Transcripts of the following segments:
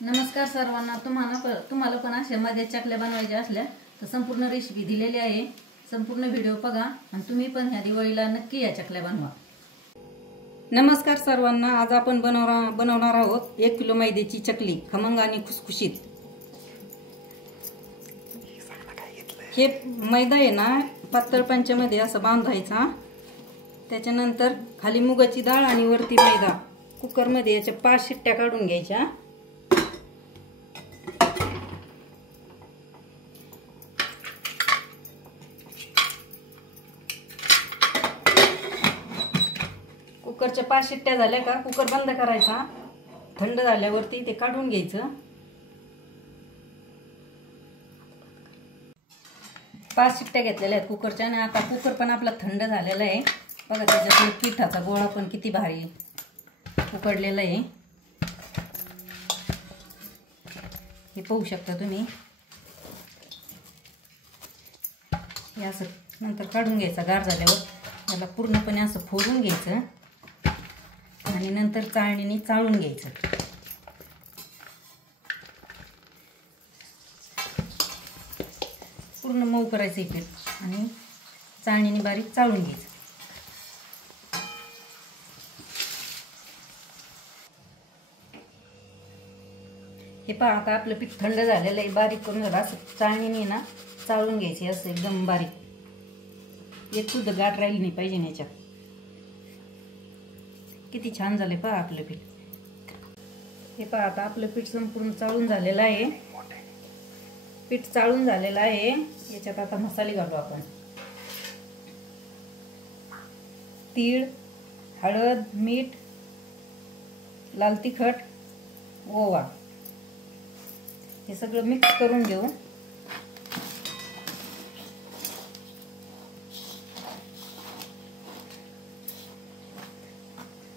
नमस्कार सर्वांना। तुम्हाला पण अशा मध्ये चकल्या बनवायच्या असल्या तर संपूर्ण रेसिपी दिलेली आहे। संपूर्ण व्हिडिओ बघा आणि तुम्ही पण ह्या दिवाळीला नक्की या चकल्या बनवा। नमस्कार सर्वांना। आज आपण बनवणार आहोत 1 किलो मैद्याची चकली, खमंग आणि खुसखुशीत। हे मैदा आहे ना पातळ पंच्यामध्ये असं बांधायचा, त्याच्यानंतर खाली मुगाची डाळ आणि वरती मैदा कुकर मध्ये याच्या 5 शिट्ट्या काढून घ्यायच्या। कुकरच्या 5 शिट्ट्या झाल्या का कुकर बंद करायचा। थंड झाल्यावरती ते काढून घ्यायचं। 5 शिट्ट्या घेतलेल्या आहेत कुकरच्या आणि आता कुकर पण आपला थंड झालेला आहे। बघा त्याच्यात पिठाचा गोळा पण किती भारी उकडलेला आहे, हे पाहू शकता तुम्ही। हे असं नंतर काढून घ्यायचा गार झाल्यावर, त्याला पूर्णपणे असं फोडून घ्यायचं आणि नंतर चाळणीने चाळून घ्यायचं। पूर्ण मऊ करायचं पीठ आणि चाळणीने बारीक चाळून घ्यायचं। हे पहा आता आपलं पीठ थंड झालेलं आहे, बारीक करून झालं। असं चाळणीने ना चाळून घ्यायचे, असं एकदम बारीक, एक सुद्धा गाठ राहिली नाही पाहिजे याच्यात। किती छान झाले पहा आपलं पीठ। हे पहा आता आपलं पीठ संपूर्ण चाळून झालेलं आहे। पीठ चाळून झालेलं आहे। याच्यात आता मसाले घालू आपण। तीळ, हळद, मीठ, लाल तिखट, ओवा हे सगळं मिक्स करून घेऊ।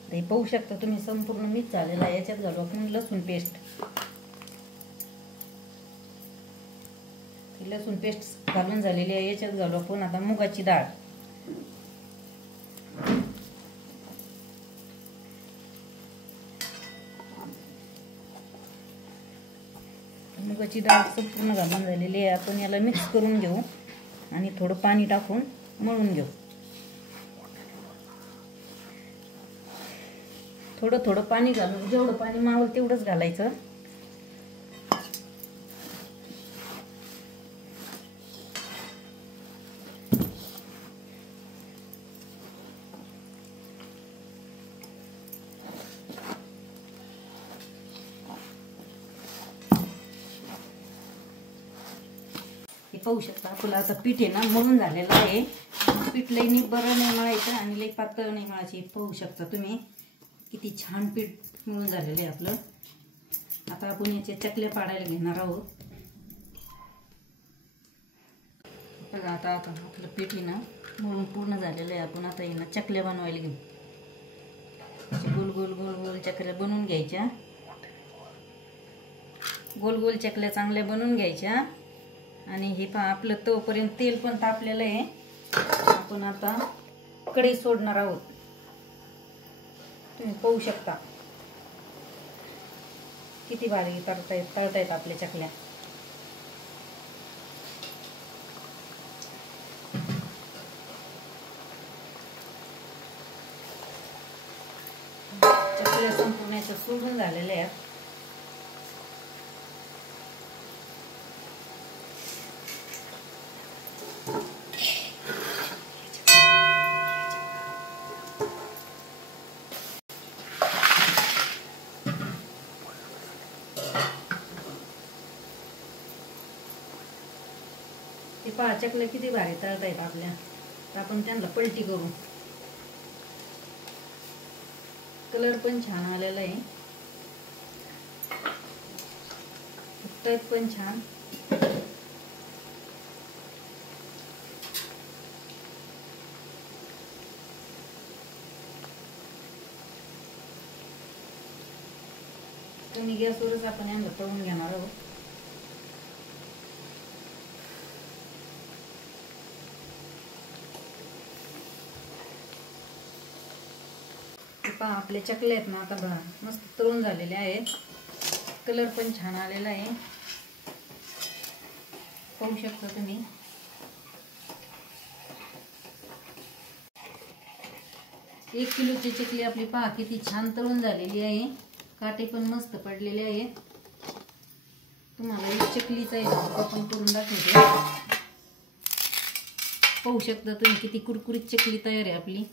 हे पाहू शकता तुम्ही संपूर्ण मिक्स झालेला आहे। याच्यात घालू आपण लसूण पेस्ट। लसूण पेस्ट घालून झालेली आहे। याच्यात घालू आपण आता मुगाची डाळ। मुगाची डाळ संपूर्ण घालून झालेली आहे। आपण याला मिक्स करून घेऊ आणि थोडं पाणी टाकून मळून घेऊ। थोडं थोडं पाणी घालून, जेवढं पाणी मावेल तेवढंच घालायचं। हे पाहू शकता आपलं आता पीठ आहे ना मळून झालेलं आहे। पीठ लई बरं नाही मळायचं आणि लई पातळ नाही मळायचं। पाहू शकता तुम्ही किती छान पीठ मळून झालेलं आहे आपलं। आता आपण याचे चकल्या पाडायला घेणार आहोत। बघा आता आपलं पीठ आहे ना मळून पूर्ण झालेलं आहे। आपण आता आहे ना चकल्या बनवायला घेऊ। गोल गोल गोल गोल चकल्या बनवून घ्यायच्या। गोल गोल चकल्या चांगल्या बनवून घ्यायच्या आणि हे पहा आपलं तोपर्यंत तेल पण तापलेलं आहे। आपण आता कढई सोडणार आहोत। तुम्ही पाहू शकता किती भारी तळतायत आपल्या चकल्या। चकल्या संपूर्ण सोडून झालेल्या आहेत। ते पहा चकल्या किती भारी तळतायत आपल्या। तर आपण त्यांना पलटी करू। कलर पण छान आलेला आहे, फुगतायत पण छान। कमी गॅसवरच आपण यांना तळून घेणार आहोत। पहा आपले चकले आहेत ना आता बघा मस्त तळून झालेले आहेत। कलर पण छान आलेला आहे, पाहू शकता तुम्ही। 1 किलोची चकली आपली पहा किती छान तळून झालेली आहे, काटे पण मस्त पडलेले आहेत। तुम्हाला एक चकलीचा एक पण करून दाखवते, पाहू शकता तुम्ही किती कुरकुरीत चकली तयार आहे आपली,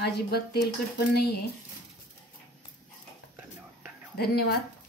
अजिबात तेलकट पण नाहीये। धन्यवाद।